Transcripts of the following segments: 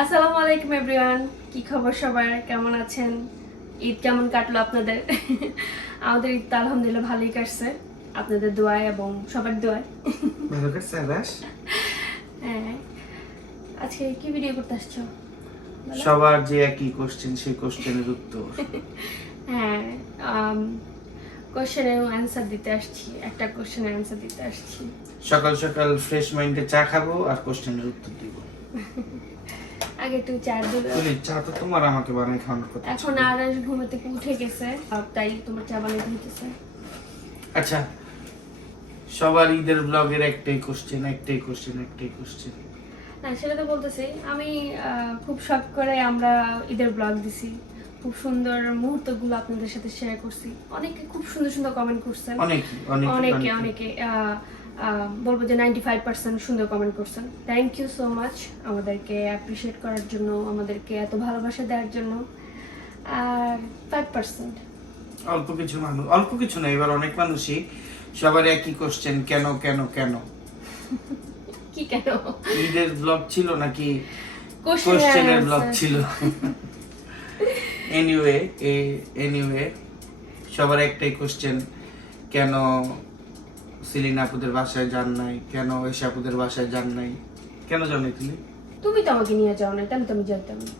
আসসালামু আলাইকুম এভরিওয়ান, কি খবর সবার? কেমন আছেন? ঈদ কেমন কাটলো আপনাদের? আমাদের ঈদ তো আলহামদুলিল্লাহ ভালোই কাটছে, আপনাদের দোয়ায় এবং সবার দোয়ায়। ভালো কাটছে আবাস। হ্যাঁ, আজকে কি ভিডিও করতে আসছো? বলো। সবার যে একই কোশ্চেন, সেই কোশ্চেনের উত্তর। হ্যাঁ, কোশ্চেনের অ্যান্সার দিতে আসছি, একটা কোশ্চেনের অ্যান্সার দিতে আসছি। সকাল সকাল ফ্রেশ মাইন্ডে চা খাবো আর কোশ্চেনের উত্তর দিব। আগে একটু চা দিল। তুমি চা তো তোমার আমাকে বানাই খাওয়ানোর কথা। এখন আর ঘুম থেকে উঠে গেছে, তাই তোমার চা বানাইতে হইতেছে। আচ্ছা, সবার ঈদের ব্লগের একটাই কোশ্চেন। না, সেটা তো বলতেছি আমি। খুব শখ করে আমরা ঈদের ব্লগ দিছি, খুব সুন্দর মুহূর্তগুলো আপনাদের সাথে শেয়ার করছি। অনেকে খুব সুন্দর সুন্দর কমেন্ট করছেন, অনেকে বলবো যে 95% সুন্দর কমেন্ট করছেন। থ্যাংক ইউ সো মাচ আমাদেরকে অ্যাপ্রিসিয়েট করার জন্য, আমাদেরকে এত ভালোবাসা দেওয়ার জন্য। আর 5% অল্প কিছু না, এবার অনেক মানুষই সবার একই কোশ্চেন, কেন কেন কেন। কি কেন? ঈদের ব্লগ ছিল নাকি কোশ্চেনের ব্লগ ছিল? এনিওয়ে সবার একটাই কোশ্চেন, কেন সিলিনা আপুদের বাসায় যান নাই, কেন এশা আপুদের বাসায় যান নাই, কেন যাও নাই তুমি? তুমি তো আমাকে নিয়ে যাও না, তাহলে তো আমি যাইতাম না।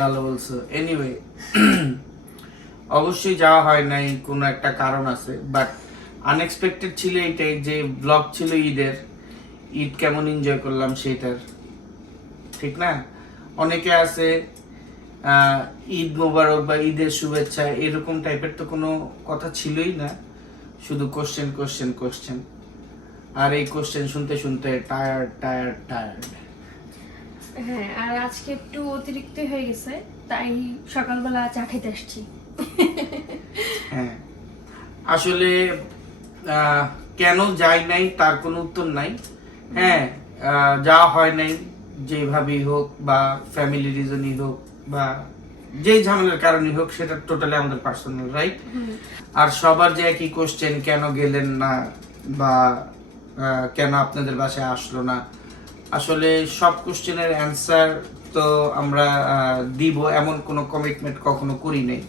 ভালো বলছো। এনিওয়ে অবশ্যই যাওয়া হয় নাই, কোনো একটা কারণ আছে, বাট আনএক্সপেক্টেড ছিল এইটাই যে ব্লগ ছিল ঈদের, ঈদ কেমন এনজয় করলাম সেটার, ঠিক না? অনেকে আছে ঈদ মোবারক বা ঈদের শুভেচ্ছা এরকম টাইপের তো কোনো কথা ছিলই না, শুধু কোশ্চেন। আর এই কোশ্চেন শুনতে শুনতে টায়ার্ড। হ্যাঁ, আর আজকে একটু অতিরিক্ত হয়ে গেছে, তাই সকালবেলা চা খেতে আসছি। হ্যাঁ, আসলে কেন যাই নাই তার কোনো উত্তর নাই। হ্যাঁ, যাওয়া হয় নাই, যেভাবেই হোক বা ফ্যামিলি রিজনই হোক বা যেই ঝামেলার কারণেই হোক, সেটা টোটালি আমাদের পার্সোনাল, রাইট? আর সবার যে একই কোশ্চেন, কেন গেলেন না বা কেন আপনাদের বাসায় আসলো না, আসলে সব কোশ্চেনের অ্যান্সার তো আমরা দিব এমন কোনো কমিটমেন্ট কখনো করি নাই।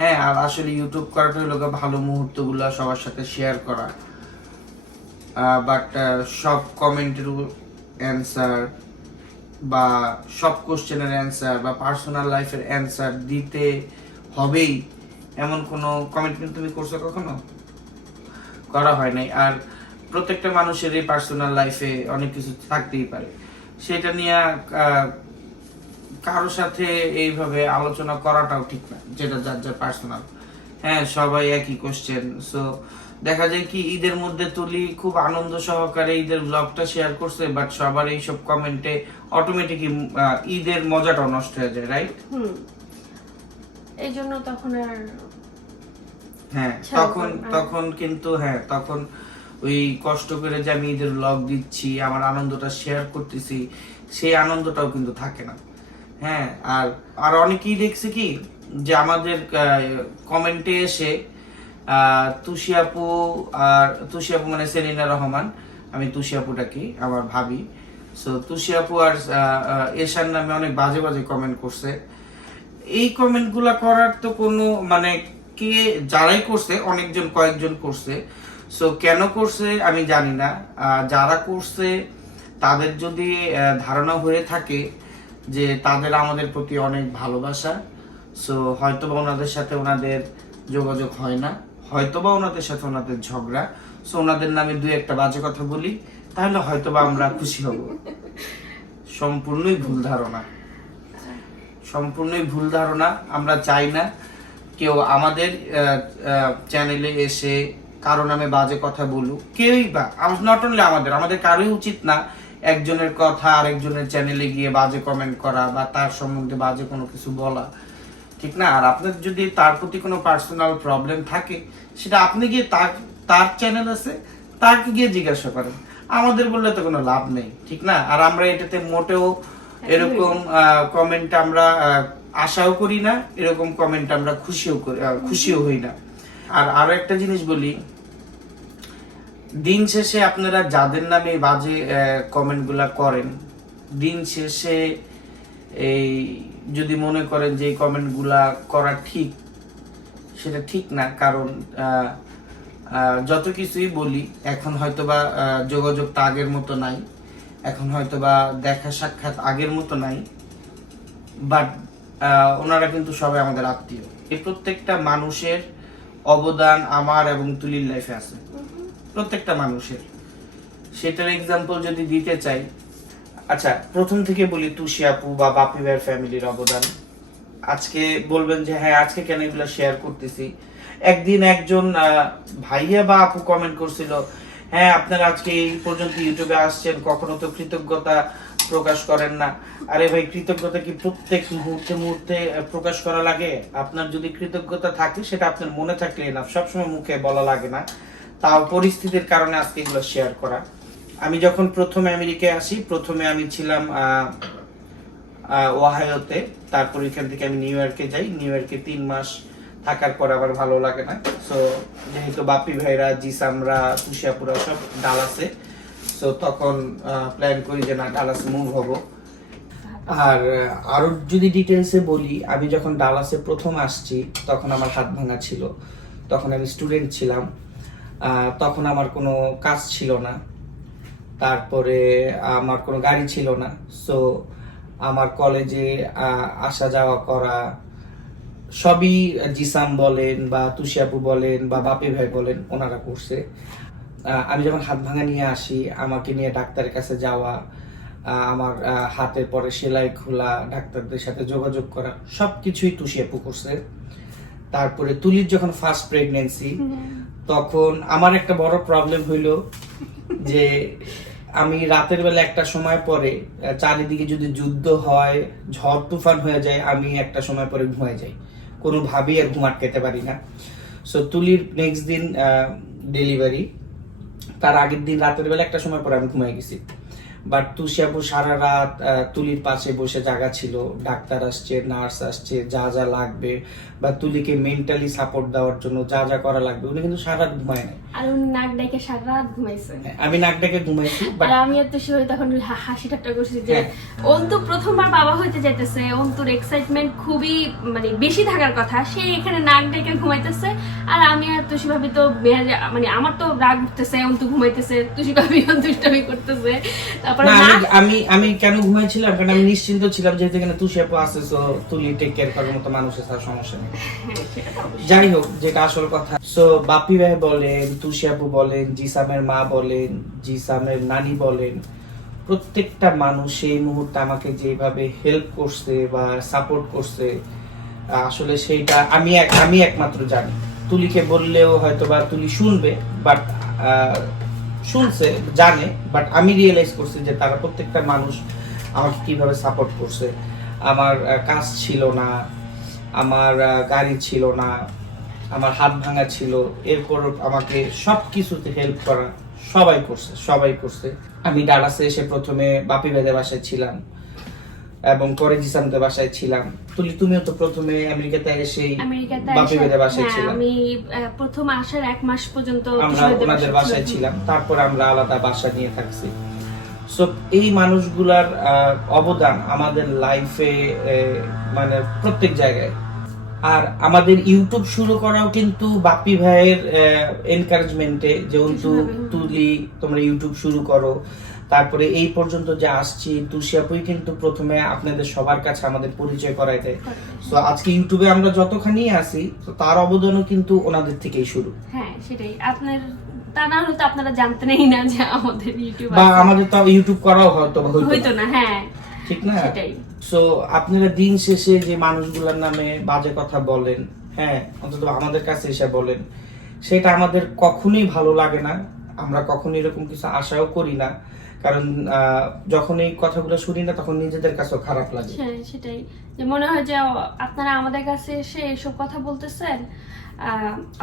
হ্যাঁ, আর আসলে ইউটিউব করাটা হলো ভালো মুহূর্তগুলো সবার সাথে শেয়ার করা, বাট সব কমেন্টের অ্যান্সার বা সব কোশ্চেনের অ্যান্সার বা পার্সোনাল লাইফের অ্যান্সার দিতে হবেই এমন কোনো কমিটমেন্ট তুমি করছো কখনো? করা হয় নাই। আর প্রত্যেকটা মানুষেরই পার্সোনাল লাইফে অনেক কিছু থাকতেই পারে, সেটা নিয়ে কারোর সাথে এইভাবে আলোচনা করাটাও ঠিক না, যেটা যার যার পার্সোনাল। হ্যাঁ, সবাই একই কোশ্চেন। সো দেখা যায় কি, ঈদের মধ্যে তুলি খুব আনন্দ সহকারে ঈদের ব্লগটা শেয়ার করছে, বাট সবার এইসব কমেন্টে অটোমেটিকই ঈদের মজাটাও নষ্ট হয়ে যায়, রাইট? এই জন্য তখন আর হ্যাঁ, তখন কিন্তু তখন ওই কষ্ট করে যে আমি ঈদের ব্লগ দিচ্ছি, আমার আনন্দটা শেয়ার করতেছি, সেই আনন্দটাও কিন্তু থাকে না। হ্যাঁ, আর অনেকেই দেখছে কি যে আমাদের কমেন্টে এসে তুষি আপু মানে সেলিনা রহমান, আমি তুষি আপুটাকে আমার ভাবি, সো তুষি আপু আর এশার নামে অনেক বাজে বাজে কমেন্ট করছে। এই কমেন্ট গুলা করার তো কোনো মানে, কে যারাই করছে, কয়েকজন করছে, সো কেন করছে আমি জানি না। যারা করছে তাদের যদি ধারণা হয়ে থাকে যে তাদের আমাদের প্রতি অনেক ভালোবাসা, সো হয়তোবা ওনাদের সাথে ওনাদের যোগাযোগ হয় না, হয়তোবা ওনাদের সাথে ওনাদের ঝগড়া, সো ওনাদের নামে দুই একটা বাজে কথা বলি, তাহলে হয়তোবা আমরা খুশি হব। সম্পূর্ণই ভুল ধারণা। আমরা চাই না কেউ আমাদের চ্যানেলে এসে কারো নামে বাজে কথা বলুক, কেউই বা, নট অনলি আমাদের কারোই উচিত না একজনের কথা আরেকজনের চ্যানেলে গিয়ে বাজে কমেন্ট করা বা তার সম্বন্ধে বাজে কোনো কিছু বলা, ঠিক না? আর আপনার যদি তার প্রতি কোনো পার্সোনাল প্রবলেম থাকে, সেটা আপনি গিয়ে তার চ্যানেল আছে, তাকে গিয়ে জিজ্ঞাসা করেন, আমাদের বললে তো কোনো লাভ নেই, ঠিক না? আর আমরা এটাতে মোটেও এরকম কমেন্ট আমরা আশাও করি না, এরকম কমেন্ট আমরা খুশিও হই না। আর আরো একটা জিনিস বলি, দিন শেষে আপনারা যাদের নামে বাজে কমেন্ট গুলা করেন, দিন শেষে এই যদি মনে করেন যে এই কমেন্টগুলা করা ঠিক, সেটা ঠিক না। কারণ যত কিছুই বলি, এখন হয়তোবা যোগাযোগটা আগের মতো নাই, এখন হয়তোবা দেখা সাক্ষাৎ আগের মতো নাই, বাট ওনারা কিন্তু সবাই আমাদের আত্মীয়। এই প্রত্যেকটা মানুষের অবদান আমার এবং তুলির লাইফে আছে, প্রত্যেকটা মানুষের। সেটার এক্সাম্পল যদি দিতে চাই, আচ্ছা প্রথম থেকে বলি তুষি আপু বা বাপি ভাইয়ের ফ্যামিলির অবদান। আজকে বলবেন যে হ্যাঁ আজকে কেন এগুলো শেয়ার করতেছি, একদিন একজন ভাইয়া বা আপু কমেন্ট করছিল, হ্যাঁ আপনারা আজকে এই পর্যন্ত ইউটিউবে আসছেন, কখনো তো কৃতজ্ঞতা প্রকাশ করেন না। আরে ভাই, কৃতজ্ঞতা কি প্রত্যেক মুহূর্তে মুহূর্তে প্রকাশ করা লাগে? আপনার যদি কৃতজ্ঞতা থাকে সেটা আপনার মনে থাকলে না, সবসময় মুখে বলা লাগে না। তাও পরিস্থিতির কারণে আজকে এগুলো শেয়ার করা। আমি যখন প্রথমে আমেরিকায় আসি, প্রথমে আমি ছিলাম ওহাইওতে, তারপর এখান থেকে আমি নিউ ইয়র্কে যাই। নিউ ইয়র্কে 3 মাস থাকার পর আবার ভালো লাগে না, সো যেহেতু বাপি ভাইরা, জিসামরা, তুষিয়াপুরা সব ডালাসে, সো তখন প্ল্যান করি যে না ডালাসে মুভ হব। আর আরো যদি ডিটেলসে বলি, আমি যখন ডালাসে প্রথম আসছি তখন আমার হাত ভাঙা ছিল, তখন আমি স্টুডেন্ট ছিলাম, তখন আমার কোনো কাজ ছিল না, তারপরে আমার কোনো গাড়ি ছিল না। সো আমার কলেজে আসা যাওয়া করা সবই জিসাম বলেন বা তুষিয়াপু বলেন বা বাপি ভাই বলেন, ওনারা করছে। আমি যখন হাত ভাঙা নিয়ে আসি, আমাকে নিয়ে ডাক্তারের কাছে যাওয়া, আমার হাতের পরে সেলাই খোলা, ডাক্তারদের সাথে যোগাযোগ করা, সবকিছুই তুষিয়াপু করছে। তারপরে তুলির যখন ফার্স্ট প্রেগনেন্সি, তখন আমার একটা বড় প্রবলেম হইল যে আমি রাতের বেলা একটা সময় পরে, চারিদিকে যদি যুদ্ধ হয়, ঝড় তুফান হয়ে যায়, আমি একটা সময় পরে ঘুমায় যাই, কোনোভাবেই আর ঘুম আটকাতে পারি না। সো তুলির নেক্সট দিন ডেলিভারি, তার আগের দিন রাতের বেলা একটা সময় পরে আমি ঘুমাই গেছি। বাট তুষিয়াপু সারা রাত তুলির পাশে বসে জাগা ছিল, ডাক্তার আসছে, নার্স আসছে, যা যা লাগবে বা তুলিকে মেন্টালি সাপোর্ট দেওয়ার জন্য যা যা করা লাগবে, উনি কিন্তু সারা রাত ঘুমায় নাই। আর উনি নাক ডেকে সারা রাত ঘুমাইছে, আমি নাক ডেকে ঘুমাইছি। আর আমি তো সে তখন হাসি ঠাট্টা করছি যে অন্তু প্রথমবার বাবা হইতে যাইতেছে, অন্তুর এক্সাইটমেন্ট খুবই মানে বেশি থাকার কথা, সে এখানে নাক ডেকে ঘুমাইতেছে, আর আমি আর তুষি ভাবি তো মানে আমার তো রাগ উঠতেছে, অন্তু ঘুমাইতেছে, তুষি ভাবি দুষ্টামি করতেছে। তারপরে আমি কেন ঘুমাইছিলাম, কারণ আমি নিশ্চিন্ত ছিলাম যেহেতু এখানে তুষিয়াপু আছে, সো তুলি টেক কেয়ার করার মতো মানুষের তার সমস্যা নেই। যাই হোক, যেটা আসল কথা, সো বাপি ভাই বলেন, তুষিয়াপু বলেন, জিসামের মা বলেন, জিসামের নানি বলেন, প্রত্যেকটা মানুষ এই মুহূর্তে আমাকে যেভাবে হেল্প করছে বা সাপোর্ট করছে, আসলে সেইটা আমি একমাত্র জানি। তুলিকে বললেও হয়তো বা তুলি শুনবে, বাট শুনছে, জানে, বাট আমি রিয়েলাইজ করছি যে তারা প্রত্যেকটা মানুষ আমাকে কিভাবে সাপোর্ট করছে। আমার কাজ ছিল না, আমার গাড়ি ছিল না, আমার হাত ভাঙা ছিল, এরপর আমাকে সবকিছুতে হেল্প করা সবাই করছে। আমি ডালাসে এসে প্রথমে বাপি ভাইদের বাসায় ছিলাম এবং পরে জিসামদের বাসায় ছিলাম। তুমিও তো প্রথমে আমেরিকাতে এসে বাপি ভাইদের বাসায় ছিলাম। আমি প্রথম আসার 1 মাস পর্যন্ত আমরা ওনাদের বাসায় ছিলাম, তারপর আমরা আলাদা বাসা নিয়ে থাকছি। সো এই মানুষগুলার অবদান আমাদের লাইফে মানে প্রত্যেক জায়গায়। আর আমাদের ইউটিউব শুরু করাও কিন্তু বাপি ভাইয়ের এনকারেজমেন্টে, যে অন্তু তুলি তোমরা ইউটিউব শুরু করো, তারপরে এই পর্যন্ত যে আসছি, তুষিয়াপুই কিন্তু প্রথমে আপনাদের সবার কাছে আমাদের পরিচয় করাই দেয়। সো আজকে ইউটিউবে আমরা যতখানি আছি, তো তার অবদানও কিন্তু ওনাদের থেকেই শুরু। হ্যাঁ সেটাই, আপনার তা না হলে তো আপনারা জানতেনই না যে আমাদের ইউটিউব বা আমাদের তো ইউটিউব করাও হয়তো না। হ্যাঁ ঠিক না? সেটাই। সো আপনারা দিন শেষে যে মানুষগুলোর নামে বাজে কথা বলেন, হ্যাঁ অন্তত আমাদের কাছে এসে বলেন, সেটা আমাদের কখনোই ভালো লাগে না। আমরা কখনোই এরকম কিছু আশাও করি না, কারণ যখন এই কথাগুলো শুনি না তখন নিজেদের কাছেও খারাপ লাগে। সেটাই, যে মনে হয় যে আপনারা আমাদের কাছে এসে এসব কথা বলতেছেন,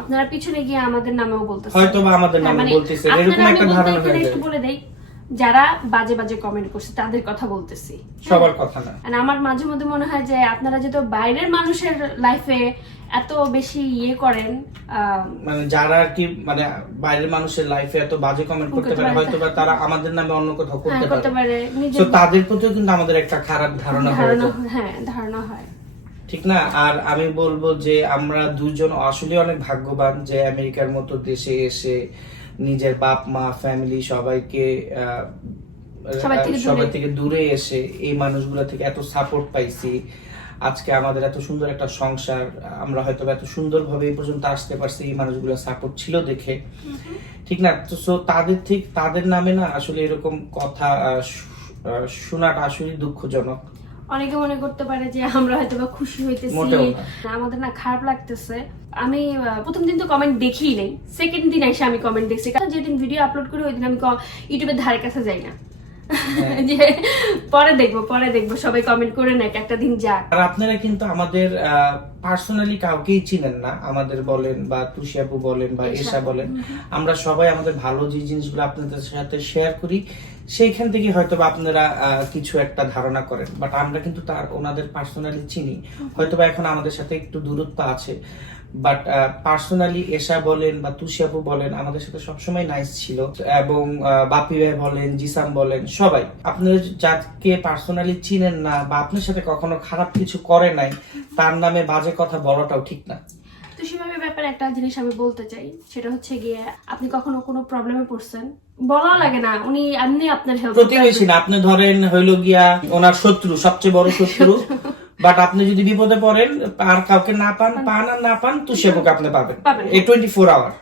আপনারা পিছনে গিয়ে আমাদের নামেও বলতেছেন, হয়তো বা আমাদের নামে বলতেছেন, এরকম একটা ধারণা হয়ে যায়। বলে দেই, যারা বাজে বাজে কমেন্ট করছে তাদের কথা বলতেছি, সবার কথা না। আর আমার মাঝে মধ্যে মনে হয় যে আপনারা যেহেতু বাইরের মানুষের লাইফে এত বেশি ইয়ে করেন, মানে যারা আর কি মানে বাইরের মানুষের লাইফে এত বাজে কমেন্ট করতে পারে, হয়তো বা তারা আমাদের নামে অন্য কোথাও করতে পারে, তো তাদের প্রতিও কিন্তু আমাদের একটা খারাপ ধারণা ধারণা হয়, ঠিক না? আর আমি বলবো যে আমরা দুজন আসলে অনেক ভাগ্যবান যে আমেরিকার মতো দেশে এসে নিজের বাপ মা ফ্যামিলি সবাইকে সবাই থেকে দূরে এসে এই মানুষগুলো থেকে এত সাপোর্ট পাইছি। আজকে আমাদের এত সুন্দর একটা সংসার, আমরা হয়তো এত সুন্দরভাবে এই পর্যন্ত আসতে পারছি এই মানুষগুলো সাপোর্ট ছিল দেখে, ঠিক না? তো তাদের নামে না আসলে এরকম কথা শোনাটা আসলে দুঃখজনক। অনেকে মনে করতে পারে যে আমরা হয়তো বা খুশি হইতেছি, আমাদের না খারাপ লাগতেছে। আমি প্রথম দিন তো কমেন্ট দেখিই নাই, সেকেন্ড দিন এসে আমি কমেন্ট দেখছি, কারণ যেদিন ভিডিও আপলোড করি ওই দিন আমি ইউটিউবের ধারে কাছে যাই না, যে পরে দেখবো সবাই কমেন্ট করে নেক, একটা দিন যাক। আর আপনারা কিন্তু আমাদের পার্সোনালি কাউকেই চিনেন না, আমাদের বলেন বা তুষি আপু বলেন বা এশা বলেন, আমরা সবাই আমাদের ভালো যে জিনিসগুলো আপনাদের সাথে শেয়ার করি সেইখান থেকে হয়তো বা আপনারা কিছু একটা ধারণা করেন, বাট আমরা কিন্তু ওনাদের পার্সোনালি চিনি, হয়তো বা এখন আমাদের সাথে একটু দূরত্ব আছে, বাট পার্সোনালি এশা বলেন বা তুষি আপু বলেন আমাদের সাথে সবসময় নাইস ছিল, এবং বাপি ভাই বলেন, জিসাম বলেন, সবাই। আপনারা যাকে পার্সোনালি চিনেন না বা আপনার সাথে কখনো খারাপ কিছু করে নাই তার নামে বাজে কথা বলাটাও ঠিক না। তো সেভাবে ব্যাপারে একটা জিনিস আমি বলতে চাই, সেটা হচ্ছে গিয়ে আপনি কখনো কোনো প্রবলেমে পড়ছেন, বলা লাগে না, উনি এমনি আপনার হেল্প প্রতিবেশী না, আপনি ধরেন হইলো গিয়া ওনার শত্রু, সবচেয়ে বড় শত্রু, বাট আপনি যদি বিপদে পড়েন আর কাউকে না পান আর না পান তুষি আপুকে আপনি পাবেন এই 24 আওয়ার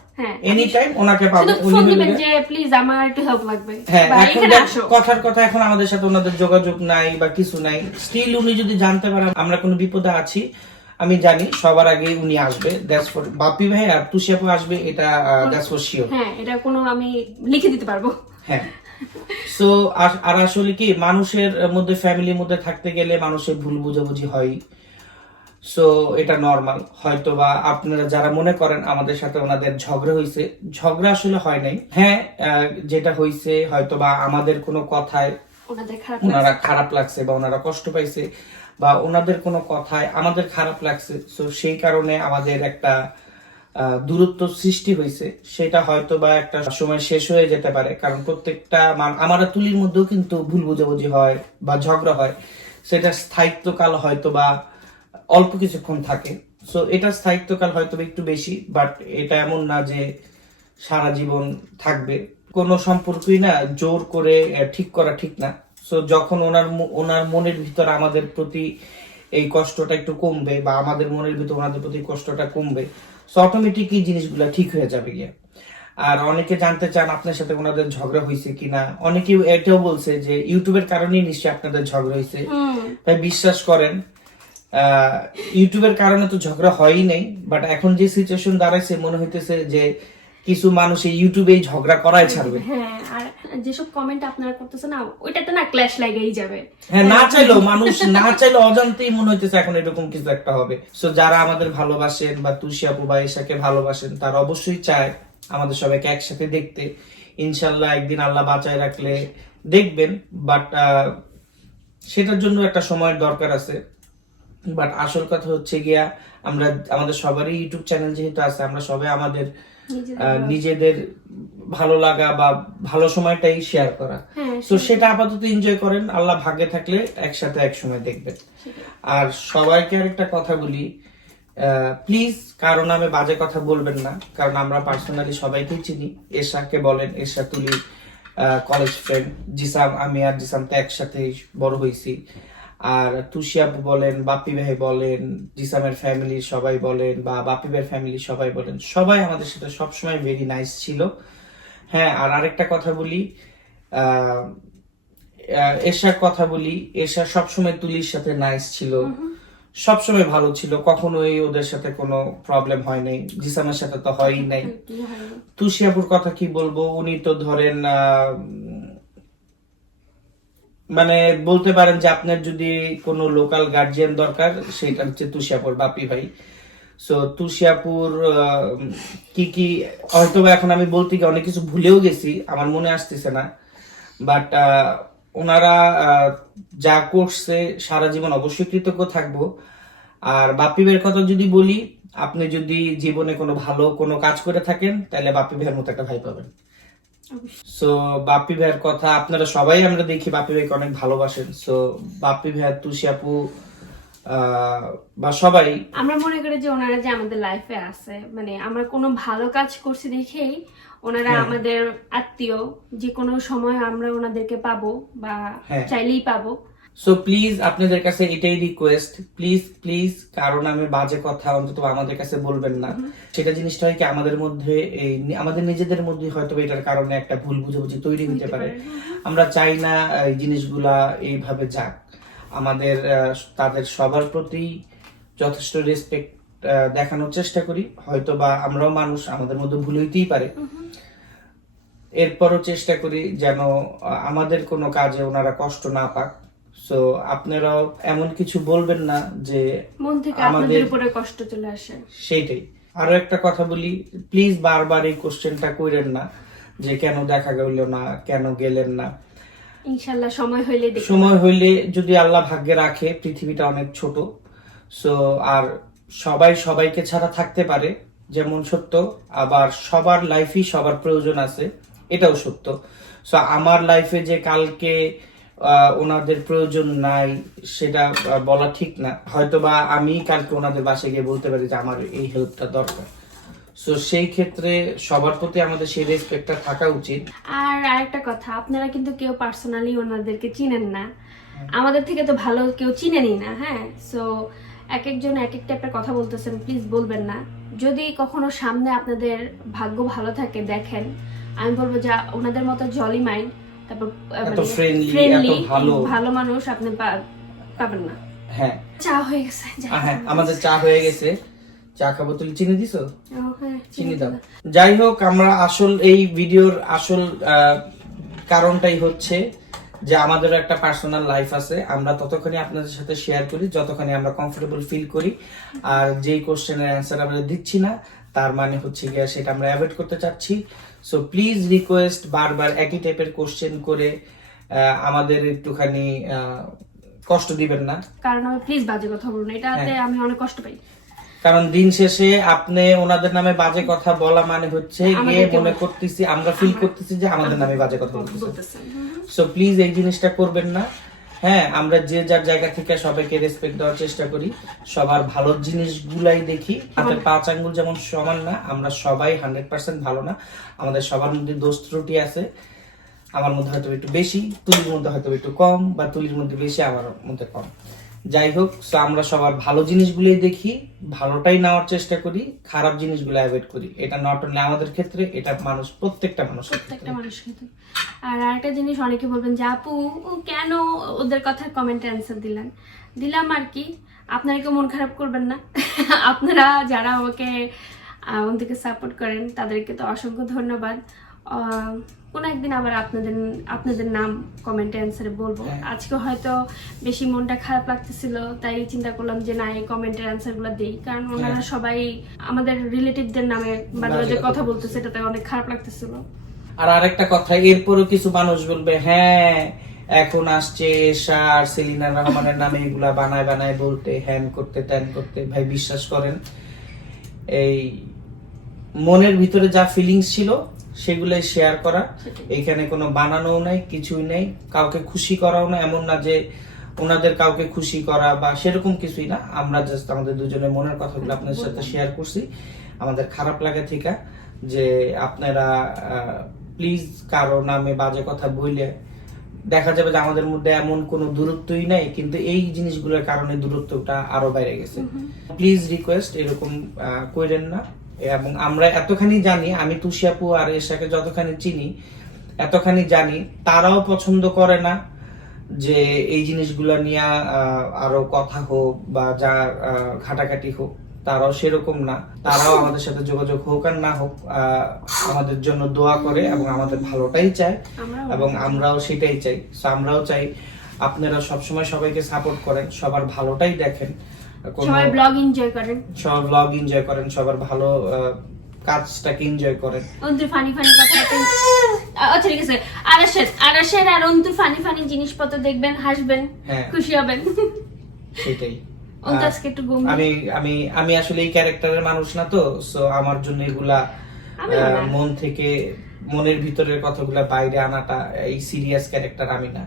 এনি টাইম ওনাকে পাবেন, উনি বলবেন যে প্লিজ আমার একটু হেল্প লাগবে, কথার কথা এখন আমাদের সাথে ওনাদের যোগাযোগ নাই বা কিছু নাই, স্টিল উনি যদি জানতে পারেন আমরা কোনো বিপদে আছি, আমি জানি সবার আগে উনি আসবে, দ্যাটস ফর বাপি ভাই আর তুষি আপু আসবে, এটা দ্যাটস ফর শিওর। হ্যাঁ, এটা কোনো আমি লিখে দিতে পারবো। হ্যাঁ, সো আর আসলে কি মানুষের মধ্যে ফ্যামিলির মধ্যে থাকতে গেলে মানুষের ভুল বুঝাবুঝি হয়, সো এটা নরমাল। হয়তো বা আপনারা যারা মনে করেন আমাদের সাথে ওনাদের ঝগড়া হয়েছে, ঝগড়া আসলে হয় নাই। হ্যাঁ, যেটা হয়েছে হয়তো বা আমাদের কোনো কথায় ওনারা খারাপ লাগছে বা ওনারা কষ্ট পাইছে বা ওনাদের কোনো কথায় আমাদের খারাপ লাগছে, সো সেই কারণে আমাদের একটা দূরত্ব সৃষ্টি হয়েছে, সেটা হয়তো বা একটা সময় শেষ হয়ে যেতে পারে, কারণ প্রত্যেকটা আমরা তুলির মধ্যেও কিন্তু ভুল বুঝাবুঝি হয় বা ঝগড়া হয়, সেটা স্থায়িত্বকাল হয়তো বা অল্প কিছুক্ষণ থাকে, সো এটা স্থায়িত্বকাল হয়তো একটু বেশি, বাট এটা এমন না যে সারা জীবন থাকবে। কোনো সম্পর্কই না জোর করে ঠিক করা ঠিক না, সো যখন ওনার মনের ভিতর আমাদের প্রতি এই কষ্টটা একটু কমবে বা আমাদের মনের ভিতর ওনাদের প্রতি কষ্টটা কমবে, সো অটোমেটিকই জিনিসগুলো ঠিক হয়ে যাবে গিয়ে। আর অনেকে জানতে চান আপনার সাথে ওনাদের ঝগড়া হয়েছে কিনা, অনেকে এটাও বলছে যে ইউটিউবের কারণেই নিশ্চয়ই আপনাদের ঝগড়া হয়েছে, তাই বিশ্বাস করেন ইউটিউবের কারণে তো ঝগড়া হয়ই নাই, বাট এখন যে সিচুয়েশন দাঁড়াইছে মনে হইতেছে যে কিছু মানুষ এই ইউটিউবেই ঝগড়া করাই ছাড়বে। হ্যাঁ, আর যেসব কমেন্ট আপনারা করতেছেন না, ওইটাতে না ক্ল্যাশ লাগেই যাবে। হ্যাঁ, না চাইলেও মানুষ না চাইলেও অজান্তেই মনে হইতেছে এখন এরকম কিছু একটা হবে। সো যারা আমাদের ভালোবাসেন বা তুষি আপু বা এশাকে ভালোবাসেন তারা অবশ্যই চায় আমাদের সবাইকে একসাথে দেখতে, ইনশাল্লাহ একদিন আল্লাহ বাঁচায় রাখলে দেখবেন, বাট সেটার জন্য একটা সময়ের দরকার আছে। বাট আসল কথা হচ্ছে গিয়া আমরা আমাদের সবারই ইউটিউব চ্যানেল যেহেতু আছে, আমরা সবাই আমাদের নিজেদের ভালো লাগা বা ভালো সময়টাই শেয়ার করা, তো সেটা আপাতত এনজয় করেন, আল্লাহ ভাগ্যে থাকলে একসাথে এক সময় দেখবেন। আর সবাইকে আরেকটা কথা বলি, প্লিজ কারো নামে বাজে কথা বলবেন না, কারণ আমরা পার্সোনালি সবাইকেই চিনি, এশাকে বলেন, এশা তুলি কলেজ ফ্রেন্ড, জিসাম আমি আর জিসাম তো একসাথে বড় হয়েছি, আর তুষি আপু বলেন, বাপি ভাই বলেন, জিসামের ফ্যামিলি সবাই বলেন বা বাপি ভাইয়ের ফ্যামিলি সবাই বলেন, সবাই আমাদের সাথে সবসময় ভেরি নাইস ছিল। হ্যাঁ, আর আরেকটা কথা বলি, এশার কথা বলি, এশা সবসময় তুলির সাথে নাইস ছিল, সবসময় ভালো ছিল, কখনোই ওদের সাথে কোনো প্রবলেম হয় নাই, জিসামের সাথে তো হয়ই নাই। তুষি আপুর কথা কি বলবো, উনি তো ধরেন মানে বলতে পারেন যে আপনার যদি কোনো লোকাল গার্জিয়ান দরকার সেটা হচ্ছে তুষি আপুর বাপি ভাই। সো তুষি আপুর কি কি হয়তো এখন আমি বলতে গিয়ে অনেক কিছু ভুলেও গেছি, আমার মনে আসতেছে না, বাট ওনারা যা করছে সারা জীবন অবশ্যই কৃতজ্ঞ থাকবো। আর বাপ্পি ভাইয়ের কথা যদি বলি, আপনি যদি জীবনে কোনো ভালো কোনো কাজ করে থাকেন তাহলে বাপ্পি ভাইয়ের মতো একটা ভাই পাবেন। সো বাপ্পি ভাইয়ের কথা আপনারা সবাই আমরা দেখি বাপ্পি ভাইকে অনেক ভালোবাসেন। সো বাপ্পি ভাইয়ের তুষি আপু বা সবাই আমরা মনে করি যে ওনারা যে আমাদের লাইফে আছে, মানে আমরা কোনো ভালো কাজ করছি দেখেই ওনারা আমাদের আত্মীয়, যে কোনো সময় আমরা ওনাদেরকে পাবো বা চাইলেই পাবো। সো প্লিজ আপনাদের কাছে এটাই রিকোয়েস্ট, প্লিজ প্লিজ কারণ আমি বাজে কথা অন্তত আমাদের কাছে বলবেন না। সেটা জিনিসটা হয় কি আমাদের মধ্যে আমাদের নিজেদের মধ্যে হয়তো এটার কারণে একটা ভুল বুঝাবুঝি তৈরি হতে পারে। আমরা চাই না এই জিনিসগুলা এইভাবে যাক। আমাদের তাদের সবার প্রতি যথেষ্ট রেসপেক্ট দেখানোর চেষ্টা করি। হয়তো বা আমরাও মানুষ, আমাদের মধ্যে ভুল হইতেই পারে। এরপরও চেষ্টা করি যেন আমাদের কোনো কাজে ওনারা কষ্ট না পাক। সো আপনারাও এমন কিছু বলবেন না যে মন থেকে আপনাদের উপরে কষ্ট চলে আসে। সেইটাই। আরো একটা কথা বলি, প্লিজ বারবার এই কোশ্চেনটা কইরেন না যে কেন দেখা গেল না, কেন গেলেন না। ইনশাআল্লাহ সময় হইলে যদি আল্লাহ ভাগ্যে রাখে, পৃথিবীটা অনেক ছোট। সো আর সবাই সবাইকে ছাড়া থাকতে পারে, যেমন সত্য, আবার সবার লাইফই সবার প্রয়োজন আছে, এটাও সত্য। সো আমার লাইফে যে কালকে ওনাদের প্রয়োজন নাই সেটা বলা ঠিক না। হয়তোবা আমি কালকে ওনাদের বাসায় গিয়ে বলতে পারি যে আমার এই হেল্পটা দরকার। সো সেই ক্ষেত্রে সবার প্রতি আমাদের সেই রেসপেক্টটা থাকা উচিত। আর আরেকটা কথা, আপনারা কিন্তু কেউ পার্সোনালি ওনাদেরকে চিনেন না, আমাদের থেকে তো ভালো কেউ চিনেনই না। হ্যাঁ, সো এক একজন এক এক টাইপের কথা বলতেছেন, প্লিজ বলবেন না। যদি কখনো সামনে আপনাদের ভাগ্য ভালো থাকে দেখেন, আমি বলবো যে ওনাদের মতো জলি মাইন্ড, তারপর ফ্রেন্ডলি ভালো মানুষ আপনি পাবেন না। হ্যাঁ, চা হয়ে গেছে। হ্যাঁ, আমাদের চা হয়ে গেছে। চা খাবো, তুমি চিনি দিছো? হ্যাঁ, চিনি দাও। যাই হোক, আমরা আসল এই ভিডিওর আসল কারণটাই হচ্ছে যে আমাদের একটা পার্সোনাল লাইফ আছে, আমরা ততক্ষণই আপনাদের সাথে শেয়ার করি যতক্ষণই আমরা কমফোর্টেবল ফিল করি। আর যেই কোশ্চেনের অ্যান্সার আমরা দিচ্ছি না তার মানে হচ্ছে গিয়ে সেটা আমরা অ্যাভয়েড করতে চাচ্ছি। সো প্লিজ রিকোয়েস্ট, বারবার একই টাইপের কোশ্চেন করে আমাদের একটুখানি কষ্ট দিবেন না। কারণ আমি প্লিজ বাজে কথা বলুন, এটাতে আমি অনেক কষ্ট পাই। কারণ দিন শেষে আপনি ওনাদের নামে বাজে কথা বলা মানে হচ্ছে গিয়ে মনে করতেছি, আমরা ফিল করতেছি যে আমাদের নামে বাজে কথা বলতেছেন। সো প্লিজ এই জিনিসটা করবেন না। হ্যাঁ, আমরা যে যার জায়গা থেকে সবাইকে রেসপেক্ট দেওয়ার চেষ্টা করি, সবার ভালো জিনিসগুলাই দেখি। হাতের 5 আঙ্গুল যেমন সমান না, আমরা সবাই 100% ভালো না, আমাদের সবার মধ্যে দোষ ত্রুটি আছে। আমার মধ্যে হয়তো একটু বেশি, তুলির মধ্যে হয়তো একটু কম, বা তুলির মধ্যে বেশি, আমার মধ্যে কম। যাই হোক, আমরা সবার ভালো জিনিসগুলোই দেখি, ভালোটাই নেওয়ার চেষ্টা করি, খারাপ জিনিসগুলো অ্যাভয়েড করি। এটা নট অনলি আমাদের ক্ষেত্রে, এটা প্রত্যেকটা মানুষের ক্ষেত্রে। আর আরেকটা জিনিস, অনেকে বলবেন যে আপু কেন ওদের কথার কমেন্টে অ্যান্সার দিলাম আর কি। আপনারা কেউ মন খারাপ করবেন না। আপনারা যারা আমাকে ওদেরকে সাপোর্ট করেন তাদেরকে তো অসংখ্য ধন্যবাদ। কোনো একদিন আবার আপনাদের নাম কমেন্টে অ্যান্সারে বলবো। আজকে হয়তো বেশি মনটা খারাপ লাগতেছিল, তাই চিন্তা করলাম যে না, এই কমেন্টের অ্যান্সারগুলো দিই, কারণ ওনারা সবাই আমাদের রিলেটিভদের নামে বাজে কথা বলতেছে, এটাতে অনেক খারাপ লাগতেছিল। আর আরেকটা কথা, এরপরও কিছু মানুষ বলবে হ্যাঁ এখন আসছে এশা আর সেলিনা রহমানের নামে এগুলা বানায় বলতে, হ্যান করতে ত্যান করতে। ভাই বিশ্বাস করেন, এই মনের ভিতরে যা ফিলিংস ছিল সেগুলাই শেয়ার করা। এখানে কোনো বানানোও নাই, কিছুই নেই, কাউকে খুশি করাও না। এমন না যে ওনাদের কাউকে খুশি করা বা সেরকম কিছুই না। আমরা জাস্ট আমাদের দুজনের মনের কথাগুলো আপনাদের সাথে শেয়ার করছি। আমাদের খারাপ লাগে থেকে যে আপনারা প্লিজ কারো নামে বাজে কথা বললে দেখা যাবে যে আমাদের মধ্যে এমন কোনো দূরত্বই নাই, কিন্তু এই জিনিসগুলোর কারণে দূরত্বটা আরো বেড়ে গেছে। প্লিজ রিকোয়েস্ট, এরকম কইরেন না। এবং আমরা এতখানি জানি, আমি তুষি আপু আর এশাকে যতখানি চিনি এতখানি জানি, তারাও পছন্দ করে না যে এই জিনিসগুলো নিয়ে আরো কথা হোক বা যা ঘাটাঘাটি হোক। তারাও সেরকম না, তারাও আমাদের সাথে যোগাযোগ হোক আর না হোক আমাদের জন্য দোয়া করে এবং আমাদের ভালোটাই চায়, এবং আমরাও সেটাই চাই। আমরাও চাই আপনারা সবসময় সবাইকে সাপোর্ট করেন, সবার ভালোটাই দেখেন, সবাই ব্লগ এনজয় করেন, সবার ভালো কাজটাকে এনজয় করেন। অন্তুর ফানি ফানি কথা আচ্ছা ঠিক আছে, আরাশের আর অন্তুর ফানি ফানি জিনিসপত্র দেখবেন, হাসবেন, হ্যাঁ। খুশি হবেন। সেটাই। অন্তু আজকে একটু গম্ভীর। আমি আমি আমি আসলে এই ক্যারেক্টারের মানুষ না, তো সো আমার জন্য এগুলা আমিও না। মন থেকে, মনের ভিতরের কথাগুলা বাইরে আনাটা, এই সিরিয়াস ক্যারেক্টার আমি না,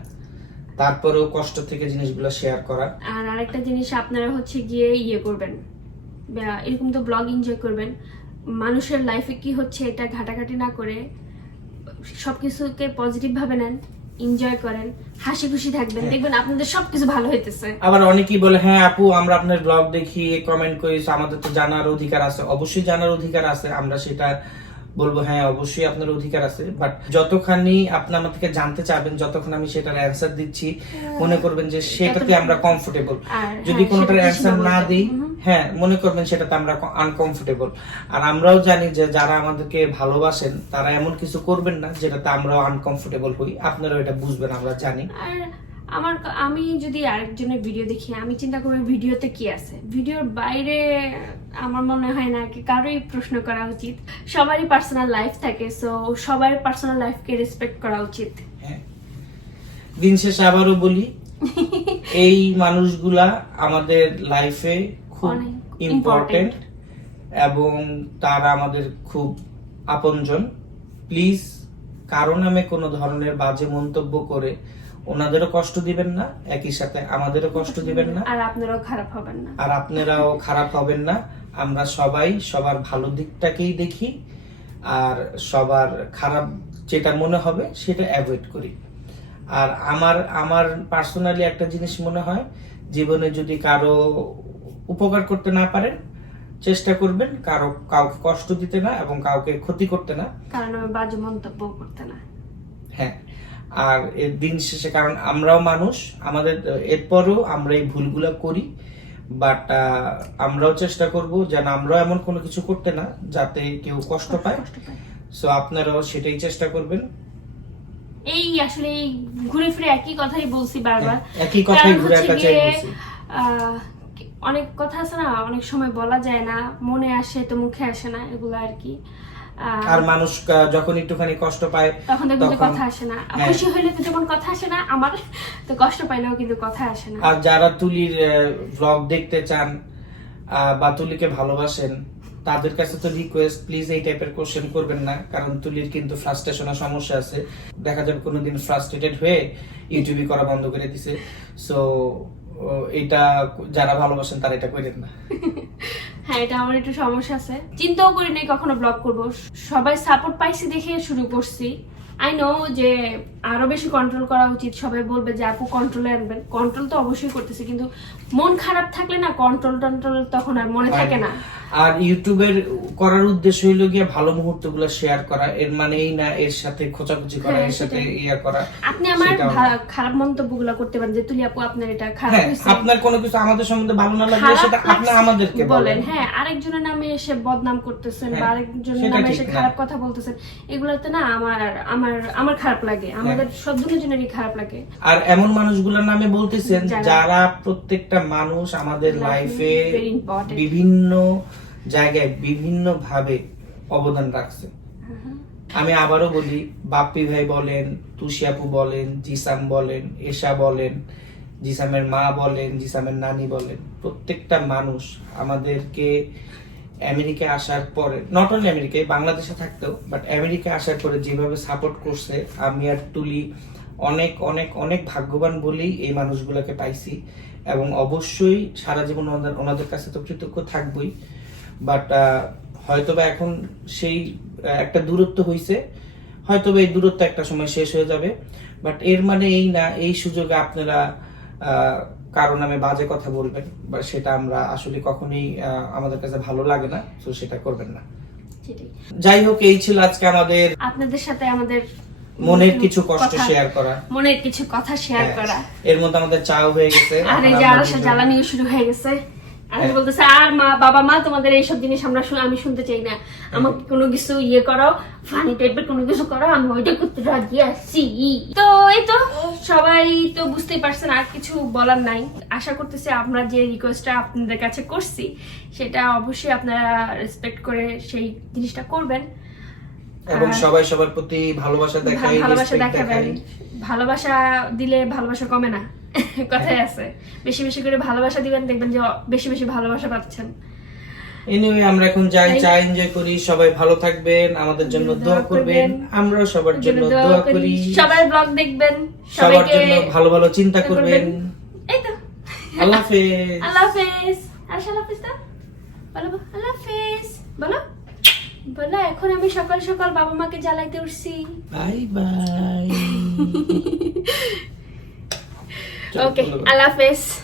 তারপরেও কষ্ট থেকে জিনিসগুলো শেয়ার করা। আর আরেকটা জিনিস আপনারা হচ্ছে গিয়ে ইয়ে করবেন, এরকম তো ব্লগ এনজয় করবেন, মানুষের লাইফে কি হচ্ছে এটা ঘাটাঘাটি না করে সবকিছুকে পজিটিভ ভাবে নেন, এনজয় করেন, হাসি খুশি থাকবেন, দেখবেন আপনাদের সবকিছু ভালো হইতেছে। আবার অনেকেই বলে হ্যাঁ আপু আমরা আপনার ব্লগ দেখি, কমেন্ট করি, আমাদের তো জানার অধিকার আছে। অবশ্যই জানার অধিকার আছে, আমরা সেটা বলবো, হ্যাঁ অবশ্যই আপনার অধিকার আছে। বাট যতখানি আপনি আমার থেকে জানতে চাবেন, যতক্ষণ আমি সেটার অ্যান্সার দিচ্ছি, মনে করবেন যে সেটাতে আমরা কমফোর্টেবল। আর যদি হ্যাঁ, কোনোটার সেটা অ্যান্সার না সীমাবদ্ধ। দিই, হ্যাঁ মনে করবেন সেটাতে আমরা আনকমফোর্টেবল। আর আমরাও জানি যে যারা আমাদেরকে ভালোবাসেন তারা এমন কিছু করবেন না যেটাতে আমরাও আনকমফোর্টেবল হই। আপনারাও এটা বুঝবেন, আমরা জানি। আর আমি যদি আরেকজনের ভিডিও দেখি, আমি চিন্তা করি ভিডিওতে কি আছে, ভিডিওর বাইরে আমার মনে হয় না কি কারোই প্রশ্ন করা উচিত। সবারই পার্সোনাল লাইফ থাকে, সো সবার পার্সোনাল লাইফকে রেসপেক্ট করা উচিত। হ্যাঁ। দিন শেষে আবারও বলি, এই মানুষগুলা আমাদের লাইফে খুব অনেক ইম্পর্টেন্ট important। এবং তারা আমাদের খুব আপনজন। প্লিজ কারো নামে কোনো ধরনের বাজে মন্তব্য করে ওনাদেরও কষ্ট দিবেন না, একই সাথে আমাদেরও কষ্ট দিবেন না, আর আপনারাও খারাপ হবেন না। আর আপনারাও খারাপ হবেন না। আমরা সবাই সবার ভালো দিকটাকেই দেখি, আর সবার খারাপ যেটা মনে হবে সেটা অ্যাভয়েড করি। আর আমার পার্সোনালি একটা জিনিস মনে হয়, জীবনে যদি কারো উপকার করতে না পারেন, চেষ্টা করবেন কাউকে কষ্ট দিতে না এবং কাউকে ক্ষতি করতে না। কারণ আমি বাজে মন্তব্য করতে না। হ্যাঁ। আর এর দিন শেষে, কারণ আমরাও মানুষ, আমাদের এরপরও আমরা এই ভুলগুলো করি, বাট আমরাও চেষ্টা করব যেন আমরাও এমন কোনো কিছু করতে না যাতে কেউ কষ্ট পায়। সো আপনারাও সেটাই চেষ্টা করবেন। এই আসলে এই ঘুরে ফিরে একই কথাই বলছি বারবার। একই কথাই কারণ ঘুরে হচ্ছে পেঁচাই গিয়ে, বলছি। অনেক কথা আছে না, অনেক সময় বলা যায় না, মনে আসে তো মুখে আসে না, এগুলো আর কি। আর মানুষ যখন একটুখানি কষ্ট পায় তখন দেখবেন যে তখন- কথা আসে না। হ্যাঁ। খুশি হইলে তো যখন কথা আসে না, আমার তো কষ্ট পাইলেও কিন্তু কথা আসে না। আর যারা তুলির ব্লগ দেখতে চান বা তুলিকে ভালোবাসেন, তাদের কাছে তো রিকোয়েস্ট, প্লিজ এই টাইপের কোশ্চেন করবেন না, কারণ তুলির কিন্তু ফ্রাস্ট্রেশনের সমস্যা আছে। দেখা যাবে কোনোদিন ফ্রাস্ট্রেটেড হয়ে ইউটিউবই করা বন্ধ করে দিছে। সো এটা যারা ভালোবাসেন তারা এটা করেন না। হ্যাঁ, এটা আমার একটু সমস্যা আছে, চিন্তাও করি নাই কখনো ব্লগ করব। সবাই সাপোর্ট পাইছি দেখে শুরু করছি। আই নো যে আরো বেশি কন্ট্রোল করা উচিত। সবাই বলবে যে আপু কন্ট্রোলে আনবেন, কন্ট্রোল তো অবশ্যই করতেছি, কিন্তু মন খারাপ থাকলে না কন্ট্রোল তখন আর মনে থাকে না। আর ইউটিউবের করার উদ্দেশ্য হইলো গিয়ে ভালো মুহূর্তগুলো শেয়ার করা, এর মানে এই না এর সাথে খোঁচাখুচি করা, হ্যাঁ, এর সাথে সেটাই। ইয়া করা। আপনি আমার সেটাও না। খারাপ মন্তব্যগুলো করতে পারেন যে তুলি আপু আপনার এটা খারাপ হ্যাঁ, হয়েছে, আপনার কোনো কিছু আমাদের সম্বন্ধে ভালো না লাগলে খারাপ সেটা আপনি লাগছে আমাদেরকে বলেন। হ্যাঁ, আরেকজনের নামে এসে বদনাম করতেছেন বা হ্যাঁ, আরেকজনের সেটা নামে ঠিক এসে না। খারাপ কথা বলতেছেন, এগুলোতে না আমার খারাপ লাগে, আমাদের সব দুজনেরই খারাপ লাগে। আর এমন মানুষগুলোর নামে বলতেছেন যারা- যারা প্রত্যেকটা মানুষ আমাদের Life লাইফে is very important. বিভিন্ন জায়গায় বিভিন্ন ভাবে অবদান রাখছে। আমি আবারও বলি, বাপ্পি ভাই বলেন, তুষি আপু বলেন, জিসাম বলেন, এশা বলেন, জিসামের মা বলেন, জিসামের নানি বলেন, প্রত্যেকটা মানুষ আমাদেরকে আমেরিকা আসার পরে, নট অনলি আমেরিকায়, বাংলাদেশে থাকতেও, বাট আমেরিকা আসার পরে যেভাবে সাপোর্ট করছে, আমি আর তুলি অনেক অনেক অনেক ভাগ্যবান বলেই এই মানুষগুলোকে পাইছি। এবং অবশ্যই সারা জীবন ওনাদের কাছে তো কৃতজ্ঞ থাকবই। বাট হয়তোবা এখন সেই একটা দূরত্ব হইছে, হয়তোবা এই দূরত্ব একটা সময় শেষ হয়ে যাবে। বাট এর মানে এই না এই সুযোগে আপনারা কারো নামে বাজে কথা বলবেন, বা সেটা আমরা আসলে কখনোই আমাদের কাছে ভালো লাগে না, তো সেটা করবেন না। সেটাই। যাই হোক, এই ছিল আজকে আমাদের আপনাদের সাথে আমাদের মনের কিছু কষ্ট কথা- শেয়ার করা, মনের কিছু কথা শেয়ার হ্যাঁ, করা। এর মধ্যে আমাদের চাও হয়ে গেছে। আর এই এখন যে আমরা আরো দুজন- জ্বালানিও শুরু হয়ে গেছে। আর বলতেছে আর বাবা মা তোমাদের এইসব জিনিস আমি শুনতে চাই না, আমাকে কোনো কিছু ইয়ে করো, ফানি টাইপের কোনো কিছু করো, আমি ওইটা করতে রাজি আছি। তো এই তো সবাই তো বুঝতেই পারছেন, আর কিছু বলার নাই। আশা করতেছি আমরা যে রিকোয়েস্টটা আপনাদের কাছে করছি সেটা অবশ্যই আপনারা রেসপেক্ট করে সেই জিনিসটা করবেন এবং সবাই সবার প্রতি ভালোবাসা দেখায়, ভালোবাসা রেসপেক্ট দেখাবেন। দেখায়। ভালোবাসা দিলে ভালোবাসা কমে না, কথাই আছে। বেশি বেশি করে ভালোবাসা দিবেন, দেখবেন যে বেশি বেশি ভালোবাসা পাচ্ছেন। এনিওয়ে আমরা এখন যাই চা এনজয় করি, সবাই ভালো থাকবেন, আমাদের জন্য দোয়া করবেন, আমরাও সবার জন্য দোয়া করি, সবাই ব্লগ দেখবেন, সবার সবাইকে জন্য ভালো ভালো চিন্তা করবেন। এই তো আল্লাহ হাফেজ। আল্লাহ হাফেজ। আর আল্লাহ হাফেজ দাও, বলো আল্লাহ হাফেজ, বলো বলো। এখন আমি সকাল সকাল বাবা মাকে জ্বালাইতে উঠছি। Bye bye. ওকে, আল্লাহ হাফেজ।